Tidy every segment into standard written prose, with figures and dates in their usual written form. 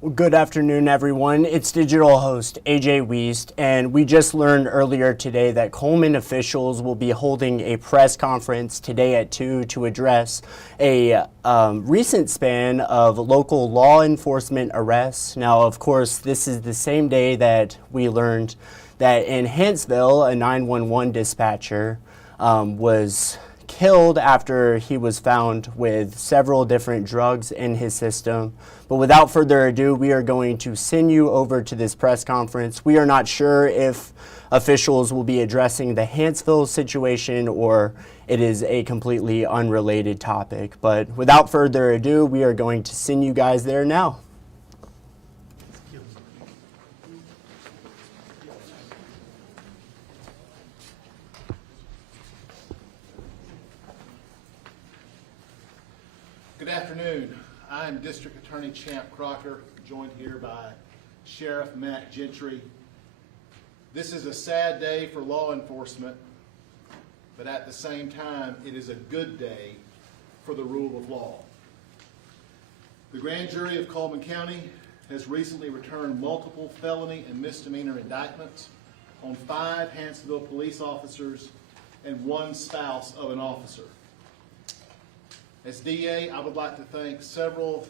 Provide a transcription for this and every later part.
Well, good afternoon, everyone. It's digital host AJ Wiest, and we just learned earlier today that Cullman officials will be holding a press conference today at 2 to address a recent span of local law enforcement arrests. Now, of course, this is the same day that we learned that in Hanceville, a 911 dispatcher was killed after he was found with several different drugs in his system. But without further ado, we are going to send you over to this press conference. We are not sure if officials will be addressing the Hanceville situation or it is a completely unrelated topic. But without further ado, we are going to send you guys there now. Good afternoon. I'm District Attorney Champ Crocker, joined here by Sheriff Matt Gentry. This is a sad day for law enforcement, but at the same time, it is a good day for the rule of law. The grand jury of Cullman County has recently returned multiple felony and misdemeanor indictments on 5 Hanceville police officers and 1 spouse of an officer. As DA, I would like to thank several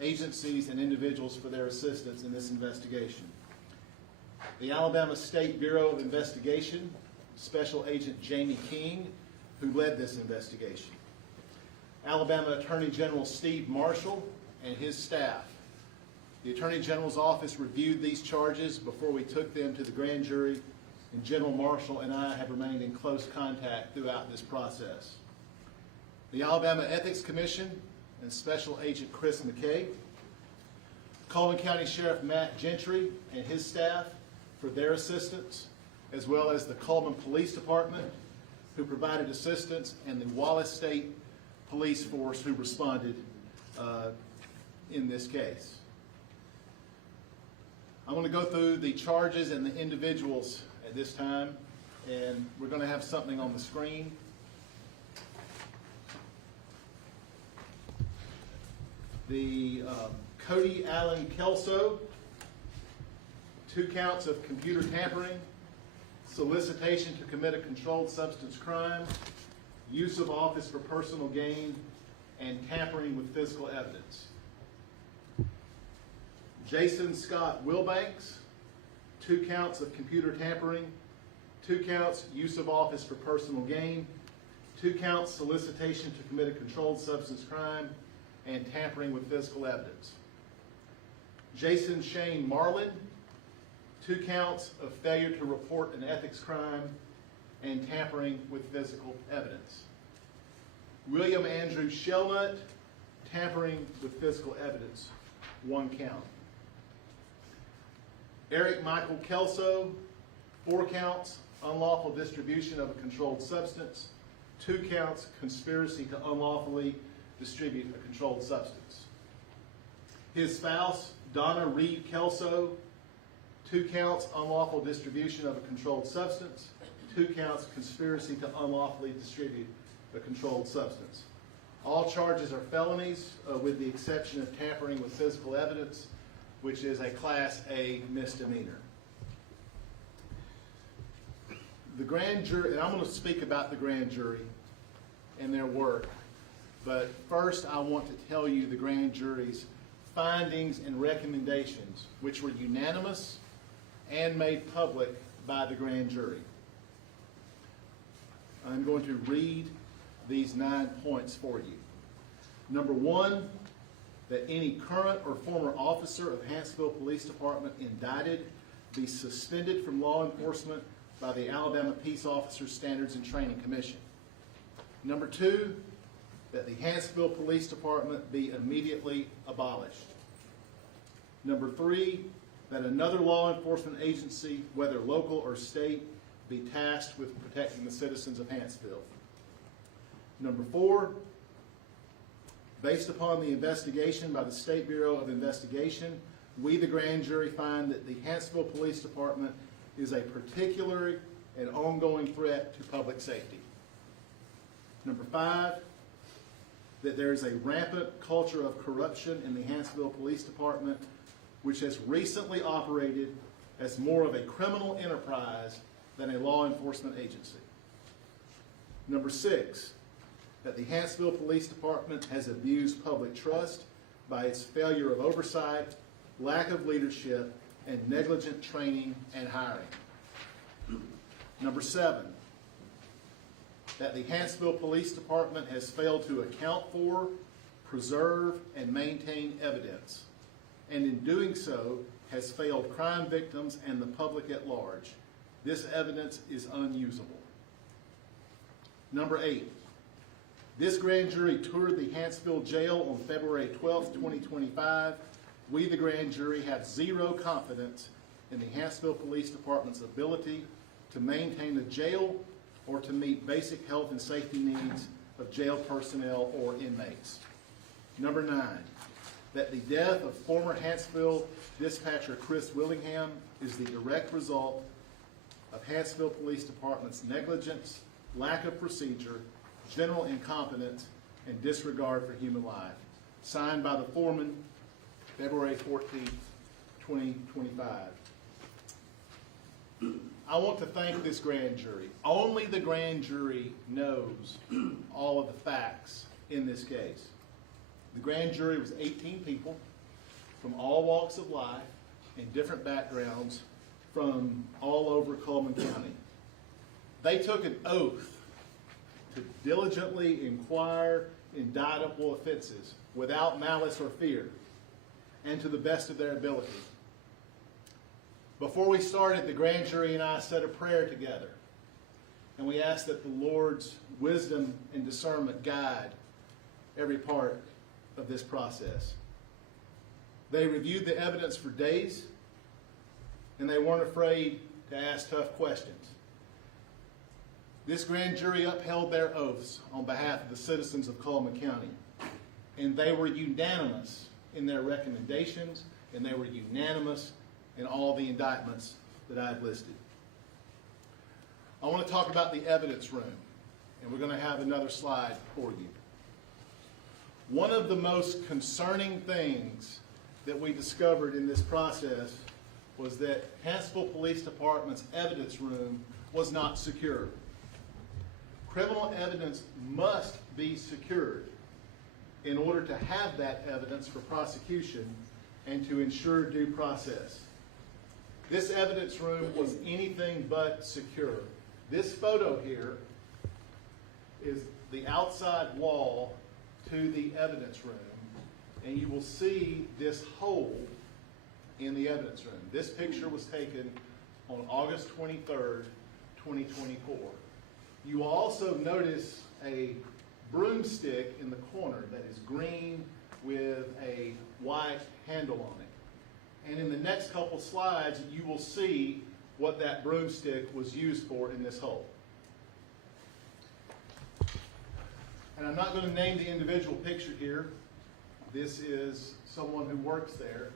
agencies and individuals for their assistance in this investigation. The Alabama State Bureau of Investigation, Special Agent Jamie King, who led this investigation. Alabama Attorney General Steve Marshall and his staff. The Attorney General's office reviewed these charges before we took them to the grand jury, and General Marshall and I have remained in close contact throughout this process. The Alabama Ethics Commission and Special Agent Chris McKay, Cullman County Sheriff Matt Gentry and his staff for their assistance, as well as the Cullman Police Department who provided assistance, and the Wallace State Police Force who responded in this case. I want to go through the charges and the individuals at this time, and we're going to have something on the screen. The Cody Allen Kelso, 2 counts of computer tampering, solicitation to commit a controlled substance crime, use of office for personal gain, and tampering with physical evidence. Jason Scott Wilbanks, 2 counts of computer tampering, 2 counts use of office for personal gain, 2 counts solicitation to commit a controlled substance crime, and tampering with physical evidence. Jason Shane Marlin, 2 counts of failure to report an ethics crime and tampering with physical evidence. William Andrew Shelnut, tampering with physical evidence, 1 count. Eric Michael Kelso, 4 counts, unlawful distribution of a controlled substance, 2 counts, conspiracy to unlawfully distribute a controlled substance. His spouse, Donna Reed Kelso, 2 counts, unlawful distribution of a controlled substance, 2 counts, conspiracy to unlawfully distribute a controlled substance. All charges are felonies, with the exception of tampering with physical evidence, which is a Class A misdemeanor. The grand jury, and I'm going to speak about the grand jury and their work. But first, I want to tell you the grand jury's findings and recommendations, which were unanimous and made public by the grand jury. I'm going to read these 9 points for you. Number 1, that any current or former officer of Hanceville Police Department indicted be suspended from law enforcement by the Alabama Peace Officers Standards and Training Commission. Number 2, that the Hanceville Police Department be immediately abolished. Number 3, that another law enforcement agency, whether local or state, be tasked with protecting the citizens of Hanceville. Number 4, based upon the investigation by the State Bureau of Investigation, we, the grand jury, find that the Hanceville Police Department is a particular and ongoing threat to public safety. Number 5, that there is a rampant culture of corruption in the Hanceville Police Department, which has recently operated as more of a criminal enterprise than a law enforcement agency. Number 6, that the Hanceville Police Department has abused public trust by its failure of oversight, lack of leadership, and negligent training and hiring. Number 7, that the Hanceville Police Department has failed to account for, preserve, and maintain evidence, and in doing so has failed crime victims and the public at large. This evidence is unusable. Number 8, this grand jury toured the Hanceville jail on February 12, 2025. We, the grand jury, have zero confidence in the Hanceville Police Department's ability to maintain the jail or to meet basic health and safety needs of jail personnel or inmates. Number 9, that the death of former Hanceville dispatcher Chris Willingham is the direct result of Hanceville Police Department's negligence, lack of procedure, general incompetence, and disregard for human life. Signed by the foreman, February 14, 2025. I want to thank this grand jury. Only the grand jury knows all of the facts in this case. The grand jury was 18 people from all walks of life and different backgrounds from all over Cullman County. They took an oath to diligently inquire indictable offenses without malice or fear and to the best of their ability. Before we started, the grand jury and I said a prayer together, and we asked that the Lord's wisdom and discernment guide every part of this process. They reviewed the evidence for days, and they weren't afraid to ask tough questions. This grand jury upheld their oaths on behalf of the citizens of Cullman County, and they were unanimous in their recommendations, and they were unanimous in all the indictments that I've listed. I want to talk about the evidence room, and we're going to have another slide for you. One of the most concerning things that we discovered in this process was that Hanceville Police Department's evidence room was not secure. Criminal evidence must be secured in order to have that evidence for prosecution and to ensure due process. This evidence room was anything but secure. This photo here is the outside wall to the evidence room, and you will see this hole in the evidence room. This picture was taken on August 23rd, 2024. You will also notice a broomstick in the corner that is green with a white handle on it. And in the next couple slides, you will see what that broomstick was used for in this hole. And I'm not going to name the individual picture here. This is someone who works there.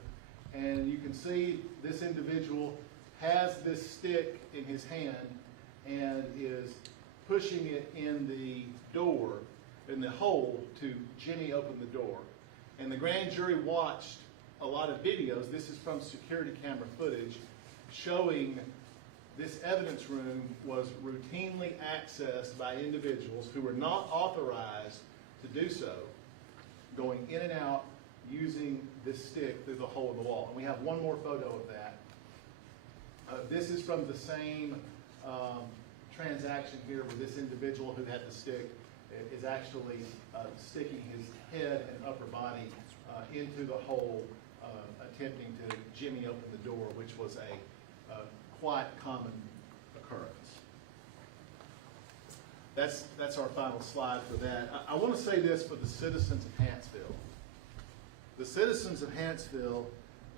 And you can see this individual has this stick in his hand and is pushing it in the door, in the hole, to jimmy open the door. And the grand jury watched a lot of videos. This is from security camera footage showing this evidence room was routinely accessed by individuals who were not authorized to do so, going in and out using this stick through the hole in the wall. And we have one more photo of that. This is from the same transaction here where this individual who had the stick is actually sticking his head and upper body into the hole, attempting to jimmy open the door, which was a quite common occurrence. That's our final slide for that. I want to say this for the citizens of Hanceville. The citizens of Hanceville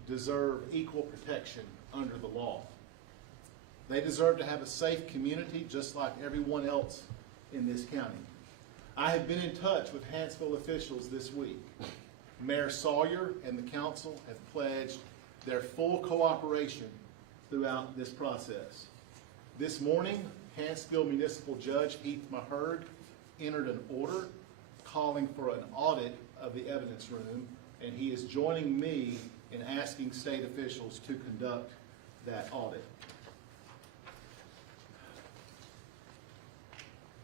deserve equal protection under the law. They deserve to have a safe community just like everyone else in this county. I have been in touch with Hanceville officials this week. Mayor Sawyer and the council have pledged their full cooperation throughout this process. This morning, Hanceville Municipal Judge Heath Maherd entered an order calling for an audit of the evidence room, and he is joining me in asking state officials to conduct that audit.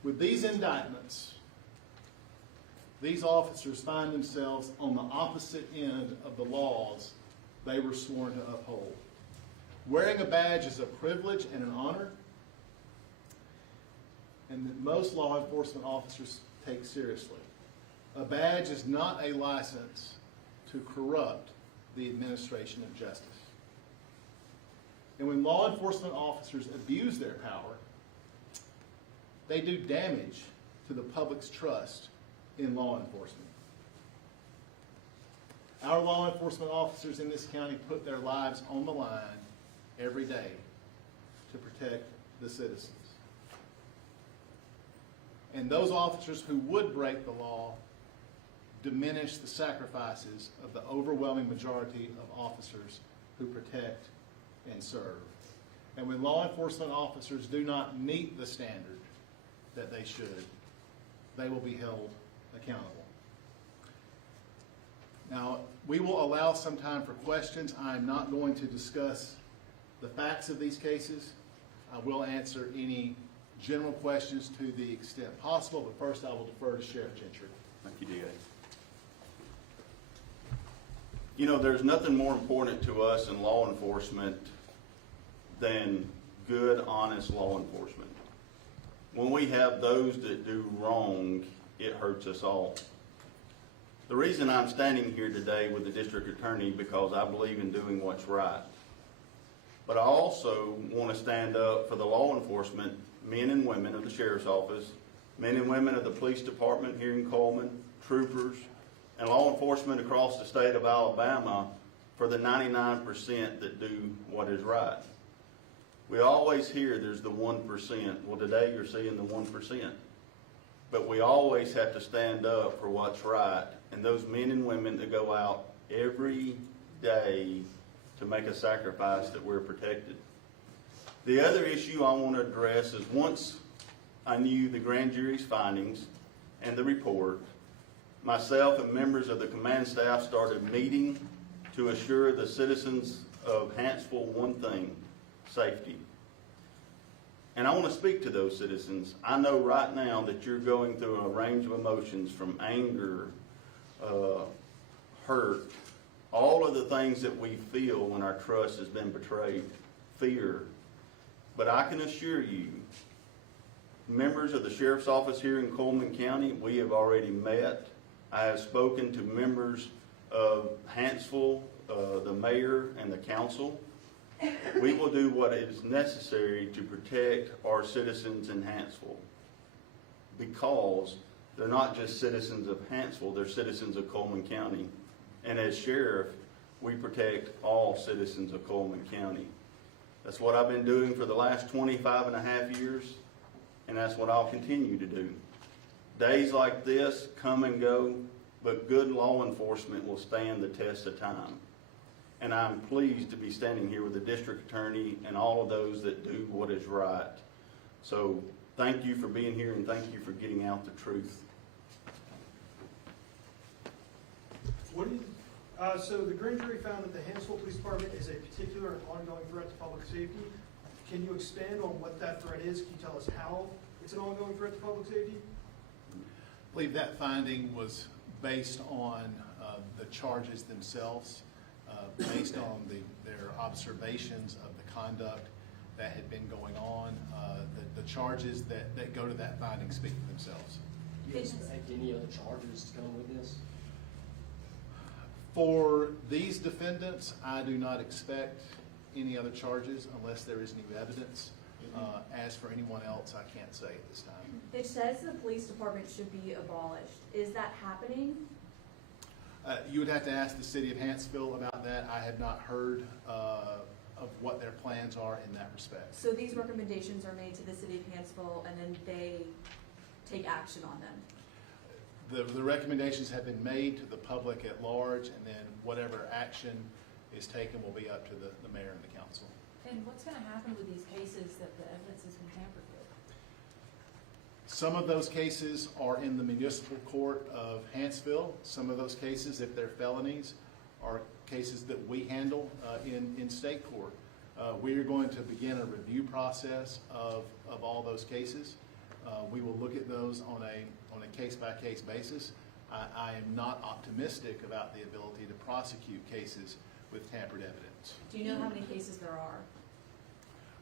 With these indictments, these officers find themselves on the opposite end of the laws they were sworn to uphold. Wearing a badge is a privilege and an honor, and that most law enforcement officers take seriously. A badge is not a license to corrupt the administration of justice. And when law enforcement officers abuse their power, they do damage to the public's trust in law enforcement. Our law enforcement officers in this county put their lives on the line every day to protect the citizens. And those officers who would break the law diminish the sacrifices of the overwhelming majority of officers who protect and serve. And when law enforcement officers do not meet the standard that they should, they will be held accountable. Now, we will allow some time for questions. I am not going to discuss the facts of these cases. I will answer any general questions to the extent possible, but first I will defer to Sheriff Gentry. Thank you, DA. You know, there's nothing more important to us in law enforcement than good, honest law enforcement. When we have those that do wrong, it hurts us all. The reason I'm standing here today with the district attorney because I believe in doing what's right. But I also want to stand up for the law enforcement men and women of the sheriff's office, men and women of the police department here in Cullman, troopers, and law enforcement across the state of Alabama for the 99% that do what is right. We always hear there's the 1%. Well, today you're seeing the 1%. But we always have to stand up for what's right. And those men and women that go out every day to make a sacrifice that we're protected. The other issue I want to address is once I knew the grand jury's findings and the report, myself and members of the command staff started meeting to assure the citizens of Hanceville one thing: safety. And I want to speak to those citizens. I know right now that you're going through a range of emotions from anger, hurt, all of the things that we feel when our trust has been betrayed, fear. But I can assure you, members of the sheriff's office here in Cullman County, we have already met. I have spoken to members of Hanceville, the mayor and the council. We will do what is necessary to protect our citizens in Hanceville, because they're not just citizens of Hanceville, they're citizens of Cullman County. And as sheriff, we protect all citizens of Cullman County. That's what I've been doing for the last 25 and a half years, and that's what I'll continue to do. Days like this come and go, but good law enforcement will stand the test of time. And I'm pleased to be standing here with the district attorney and all of those that do what is right. So thank you for being here, and thank you for getting out the truth. What do you, so the grand jury found that the Hanceville Police Department is a particular and ongoing threat to public safety. Can you expand on what that threat is? Can you tell us how it's an ongoing threat to public safety? I believe that finding was based on the charges themselves, based on their observations of the conduct that had been going on. The charges that go to that finding speak for themselves. Do you expect any other charges to come with this? For these defendants, I do not expect any other charges unless there is new evidence. As for anyone else, I can't say at this time. It says the police department should be abolished. Is that happening? You would have to ask the city of Hanceville about that. I have not heard of what their plans are in that respect. So these recommendations are made to the city of Hanceville and then they take action on them? The recommendations have been made to the public at large, and then whatever action is taken will be up to the mayor and the council. And what's going to happen with these cases that the evidence has been tampered with? Some of those cases are in the municipal court of Hanceville. Some of those cases, if they're felonies, are cases that we handle in state court. We are going to begin a review process of all those cases. We will look at those on a case-by-case basis. I am not optimistic about the ability to prosecute cases with tampered evidence. Do you know how many cases there are?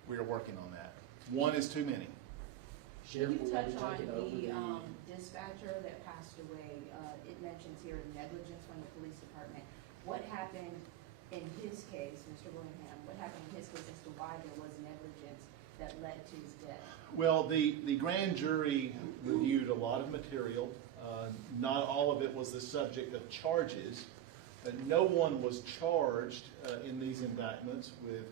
We are working on that. One is too many. Sheriff, Can you will touch be on taking over the dispatcher that passed away? It mentions here negligence from the police department. What happened in his case, Mr. Willingham, what happened in his case as to why there was negligence that led to his death? Well, the grand jury reviewed a lot of material. Not all of it was the subject of charges. No one was charged in these indictments with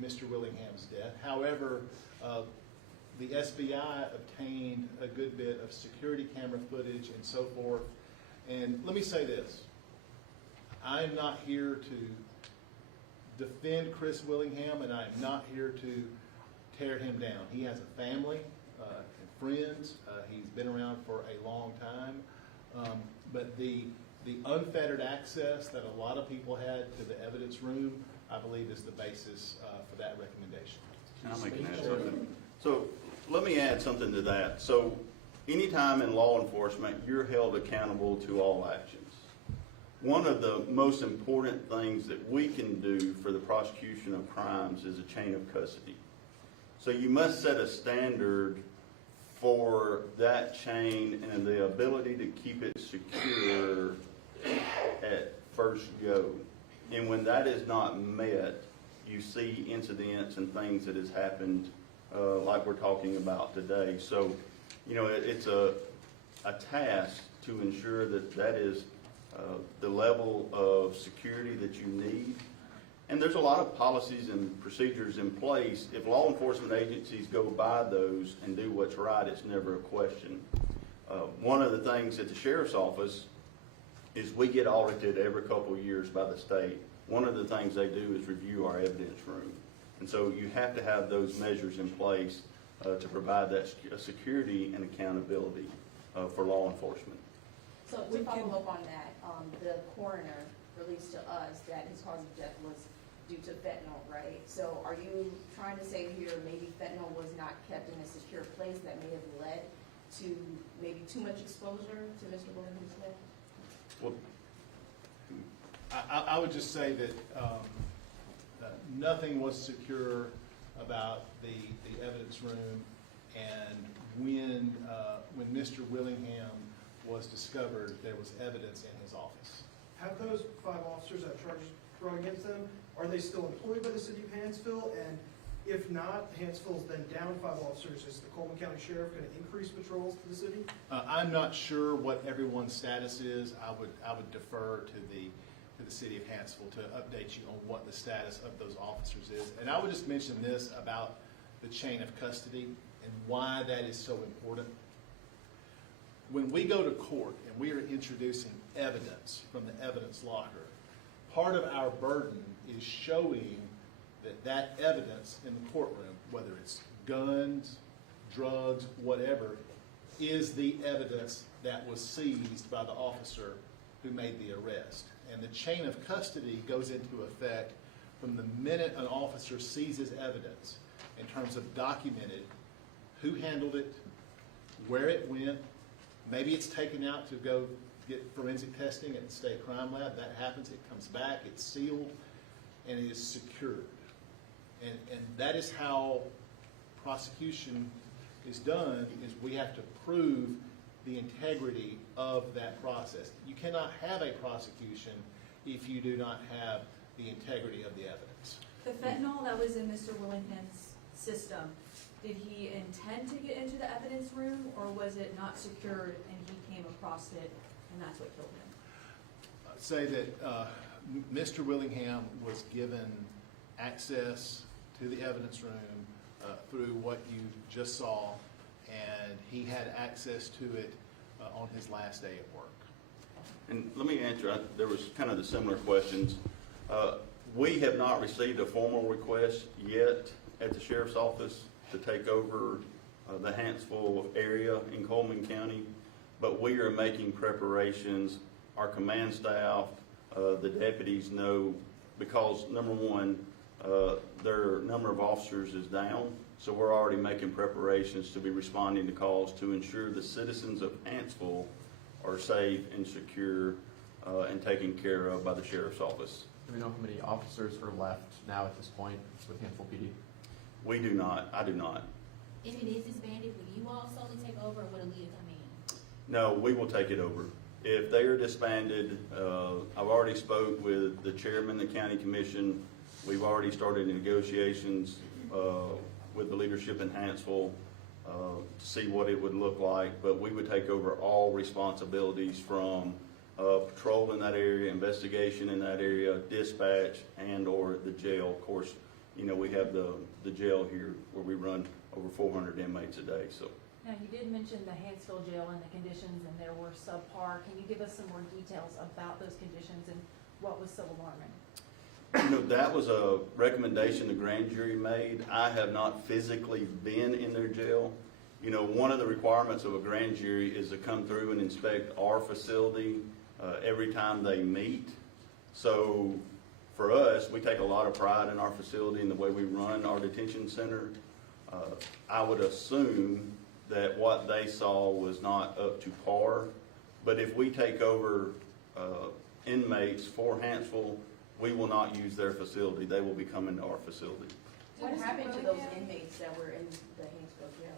Mr. Willingham's death. However, the SBI obtained a good bit of security camera footage and so forth. And let me say this. I am not here to defend Chris Willingham, and I am not here to tear him down. He has a family and friends. He's been around for a long time. But the unfettered access that a lot of people had to the evidence room, I believe, is the basis for that recommendation. Can I make an add something? So let me add something to that. So anytime in law enforcement, you're held accountable to all actions. One of the most important things that we can do for the prosecution of crimes is a chain of custody. So you must set a standard for that chain and the ability to keep it secure at first go. And when that is not met, you see incidents and things that has happened like we're talking about today. So, you know, it's a task to ensure that that is the level of security that you need. And there's a lot of policies and procedures in place. If law enforcement agencies go by those and do what's right, it's never a question. One of the things at the sheriff's office is we get audited every couple of years by the state. One of the things they do is review our evidence room. And so you have to have those measures in place to provide that security and accountability for law enforcement. So to follow up on that, the coroner released to us that his cause of death was due to fentanyl, right? So are you trying to say here maybe fentanyl was not kept in a secure place that may have led to maybe too much exposure to Mr. Willingham's death? Well, I would just say that nothing was secure about the evidence room, and when Mr. Willingham was discovered, there was evidence in his office. Have those 5 officers that charges brought against them, are they still employed by the city of Hanceville? And if not, Hanceville's then down 5 officers. Is the Cullman County Sheriff going to increase patrols to the city? I'm not sure what everyone's status is. I would defer to the city of Hanceville to update you on what the status of those officers is. And I would just mention this about the chain of custody and why that is so important. When we go to court and we are introducing evidence from the evidence locker, part of our burden is showing that evidence in the courtroom, whether it's guns, drugs, whatever, is the evidence that was seized by the officer who made the arrest. And the chain of custody goes into effect from the minute an officer seizes evidence in terms of documented who handled it, where it went. Maybe it's taken out to go get forensic testing at the state crime lab. That happens. It comes back. It's sealed, and it is secured. And that is how prosecution is done, is we have to prove the integrity of that process. You cannot have a prosecution if you do not have the integrity of the evidence. The fentanyl that was in Mr. Willingham's system, did he intend to get into the evidence room, or was it not secured and he came across it and that's what killed him? Say that Mr. Willingham was given access to the evidence room through what you just saw, and he had access to it on his last day at work. and let me answer, there was kind of the similar questions. We have not received a formal request yet at the sheriff's office to take over the Hanceville area in Cullman County, but we are making preparations. Our command staff, the deputies know, because number one, their number of officers is down, so we're already making preparations to be responding to calls to ensure the citizens of Hanceville are safe and secure and taken care of by the sheriff's office. Do we know how many officers are left now at this point with Hanceville PD? We do not. I do not. If it is disbanded, will you all solely take over, or would Alita come in? No, we will take it over. If they are disbanded, I've already spoke with the chairman of the county commission. We've already started negotiations with the leadership in Hanceville to see what it would look like, but we would take over all responsibilities from patrol in that area, investigation in that area, dispatch, and or the jail. Of course, you know, we have the jail here where we run over 400 inmates a day, so. Now, you did mention the Hanceville jail and the conditions, and there were subpar. Can you give us some more details about those conditions and what was so alarming? You know, that was a recommendation the grand jury made. I have not physically been in their jail. You know, one of the requirements of a grand jury is to come through and inspect our facility every time they meet. So for us, we take a lot of pride in our facility and the way we run our detention center. I would assume that what they saw was not up to par. But if we take over inmates for Hanceville, we will not use their facility. They will be coming to our facility. What happened to those inmates that were in the Hanceville jail?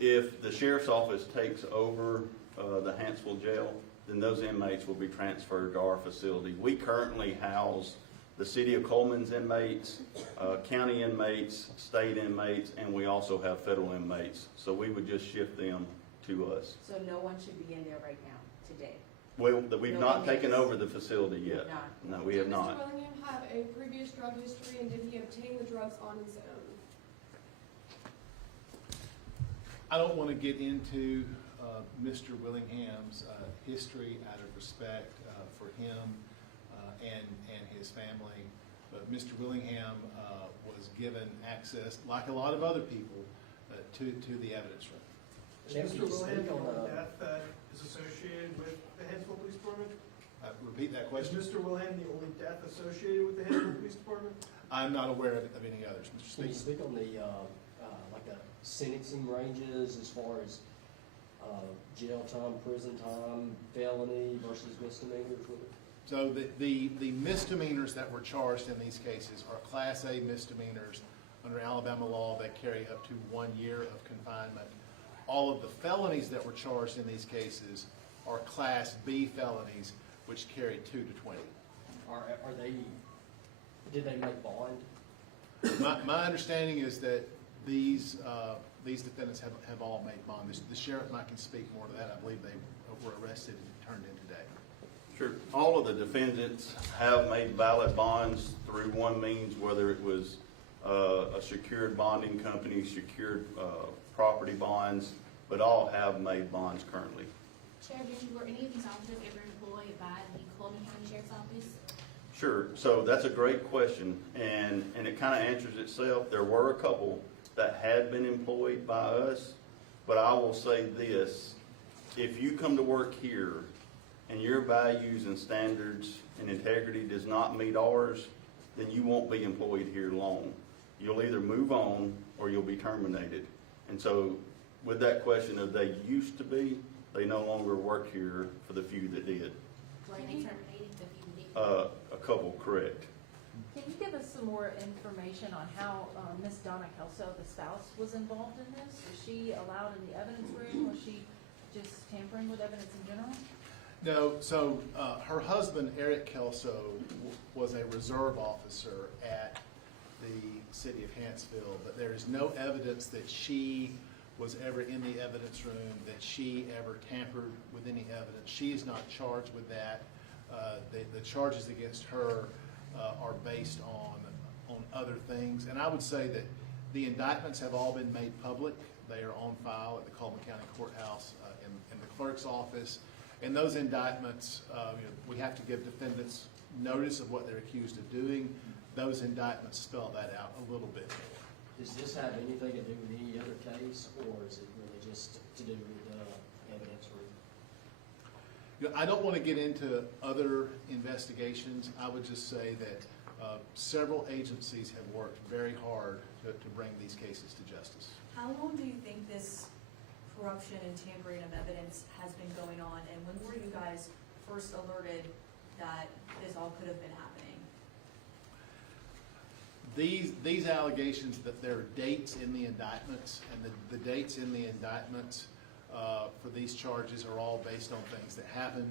If the sheriff's office takes over the Hanceville jail, then those inmates will be transferred to our facility. We currently house the city of Cullman's inmates, county inmates, state inmates, and we also have federal inmates. So we would just shift them to us. So no one should be in there right now, today? Well, we've No not inmates. taken over the facility yet. Not. No, we have Did not. Mr. Willingham have a previous drug history, and did he obtain the drugs on his own? I don't want to get into Mr. Willingham's history out of respect for him and his family, but Mr. Willingham was given access, like a lot of other people, to the evidence room. Is Mr. Willingham the only death that is associated with the Hanceville Police Department? Repeat that Is question. Mr. Willingham the only death associated with the Hanceville Police Department? I'm not aware of any others, Mr. Can you Speaker. speak on the, like the sentencing ranges as far as jail time, prison time, felony versus misdemeanors with it? So the misdemeanors that were charged in these cases are Class A misdemeanors under Alabama law that carry up to 1 year of confinement. All of the felonies that were charged in these cases are Class B felonies, which carry 2 to 20. Are they, did they make bond? My understanding is that these defendants have all made bond. The sheriff and I can speak more to that. I believe they were arrested and turned in today. Sure. All of the defendants have made valid bonds through one means, whether it was a secured bonding company, secured property bonds, but all have made bonds currently. Sheriff, were any of these officers ever employed by the Cullman County Sheriff's Office? Sure. So that's a great question, and it kind of answers itself. There were a couple that had been employed by us, but I will say this: if you come to work here and your values and standards and integrity does not meet ours, then you won't be employed here long. You'll either move on or you'll be terminated. And so with that question of they used to be, they no longer work here for the few that did. Were they terminated, the few did? A couple, correct. Can you give us some more information on how Miss Donna Kelso, the spouse, was involved in this? Was she allowed in the evidence room? Was she just tampering with evidence in general? No, so her husband, Eric Kelso, was a reserve officer at the city of Hanceville, but there is no evidence that she was ever in the evidence room, that she ever tampered with any evidence. She is not charged with that. The charges against her are based on other things. And I would say that the indictments have all been made public. They are on file at the Cullman County Courthouse in the clerk's office. And those indictments, we have to give defendants notice of what they're accused of doing. Those indictments spell that out a little bit more. Does this have anything to do with any other case, or is it really just to do with the evidence room? I don't want to get into other investigations. I would just say that several agencies have worked very hard to bring these cases to justice. How long do you think this corruption and tampering of evidence has been going on, and when were you guys first alerted that this all could have been happening? These allegations, that there are dates in the indictments, and the dates in the indictments for these charges are all based on things that happened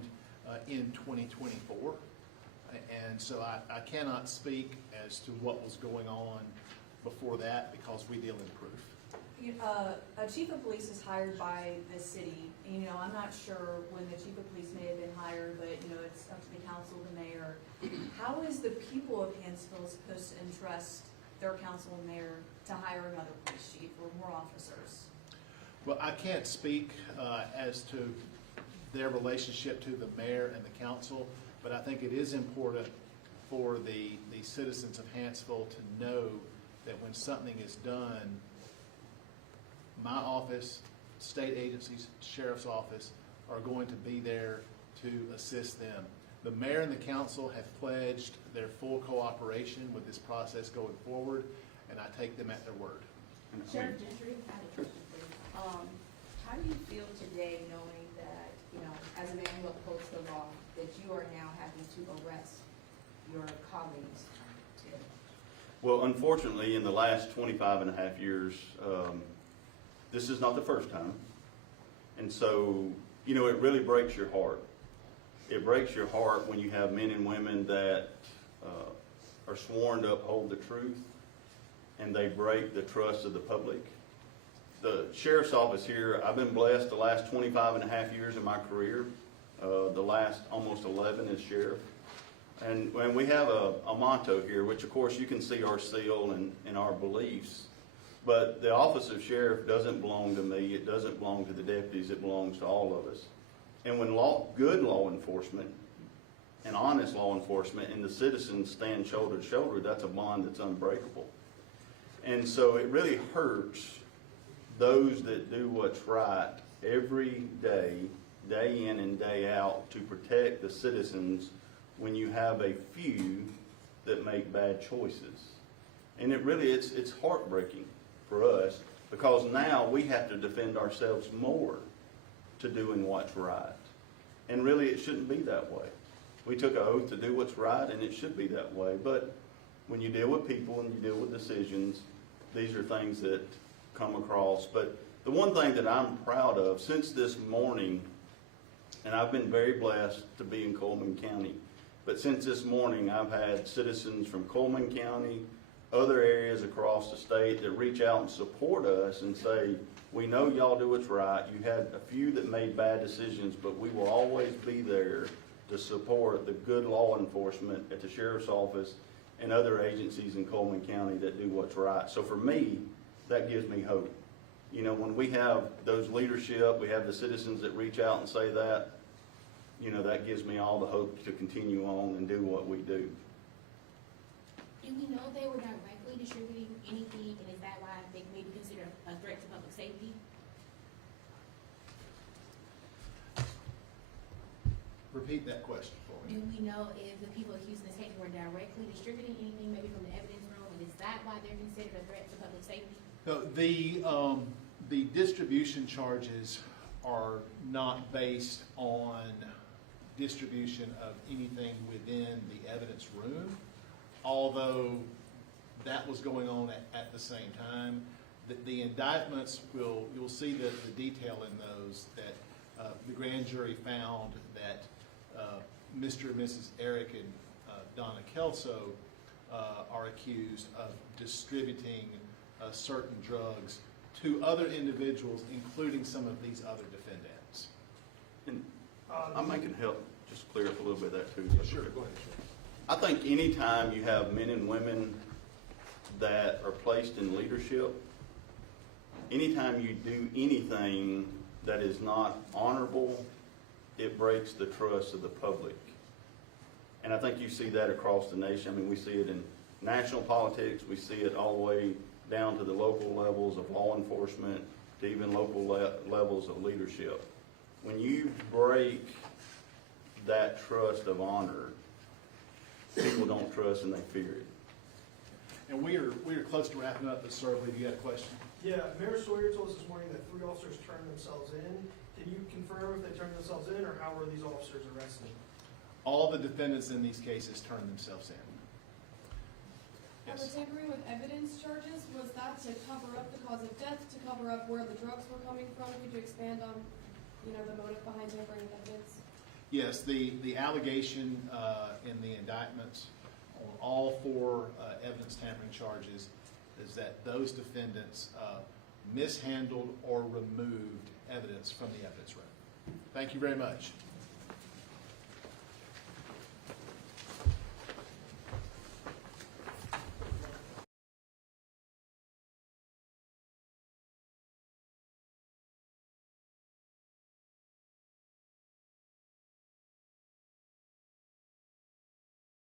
in 2024. And so I cannot speak as to what was going on before that because we deal in proof. A chief of police is hired by the city. You know, I'm not sure when the chief of police may have been hired, but you know, it's up to the council, the mayor. How is the people of Hansville supposed to entrust their council and mayor to hire another police chief or more officers? Well, I can't speak as to their relationship to the mayor and the council, but I think it is important for the citizens of Hansville to know that when something is done, my office, state agencies, sheriff's office are going to be there to assist them. The mayor and the council have pledged their full cooperation with this process going forward, and I take them at their word. Sheriff Gentry, I have a question for you. How do you feel today knowing that, you know, as a man who upholds the law, that you are now having to arrest your colleagues today? Well, unfortunately, in the last 25 and a half years, this is not the first time. And so, you know, it really breaks your heart. It breaks your heart when you have men and women that are sworn to uphold the truth and they break the trust of the public. The sheriff's office here, I've been blessed the last 25 and a half years of my career. The last almost 11 as sheriff. And we have a motto here, which of course you can see our seal and our beliefs. But the office of sheriff doesn't belong to me. It doesn't belong to the deputies. It belongs to all of us. And when good law enforcement and honest law enforcement and the citizens stand shoulder to shoulder, that's a bond that's unbreakable. And so it really hurts those that do what's right every day, day in and day out, to protect the citizens when you have a few that make bad choices. And it really, it's heartbreaking for us because now we have to defend ourselves more to doing what's right. And really it shouldn't be that way. We took an oath to do what's right and it should be that way. But when you deal with people and you deal with decisions, these are things that come across. But the one thing that I'm proud of since this morning, and I've been very blessed to be in Cullman County, but since this morning I've had citizens from Cullman County, other areas across the state that reach out and support us and say, we know y'all do what's right. You had a few that made bad decisions, but we will always be there to support the good law enforcement at the sheriff's office and other agencies in Cullman County that do what's right. So for me, that gives me hope. You know, when we have those leadership, we have the citizens that reach out and say that, you know, that gives me all the hope to continue on and do what we do. Do we know they were directly distributing anything, and is that why they may be considered a threat to public safety? Repeat that question for me. Do we know if the people accused in this case were directly distributing anything, maybe from the evidence room, and is that why they're considered a threat to public safety? No, the distribution charges are not based on distribution of anything within the evidence room, although that was going on at the same time. The indictments you'll see the detail in those that the grand jury found that Mr. and Mrs. Eric and Donna Kelso are accused of distributing certain drugs to other individuals, including some of these other defendants. And I can help just clear up a little bit of that too. Sure, go ahead, sure. I think anytime you have men and women that are placed in leadership, anytime you do anything that is not honorable, it breaks the trust of the public. And I think you see that across the nation. I mean, we see it in national politics. We see it all the way down to the local levels of law enforcement, to even local levels of leadership. When you break that trust of honor, people don't trust and they fear it. And we are close to wrapping up, but sir, I believe you had a question. Yeah, Mayor Sawyer told us this morning that 3 officers turned themselves in. Can you confirm if they turned themselves in, or how were these officers arrested? All the defendants in these cases turned themselves in. And the Yes. tampering with evidence charges, was that to cover up the cause of death, to cover up where the drugs were coming from? Could you expand on, the motive behind tampering with evidence? Yes, the allegation in the indictments on all 4 evidence tampering charges is that those defendants mishandled or removed evidence from the evidence room. Thank you very much.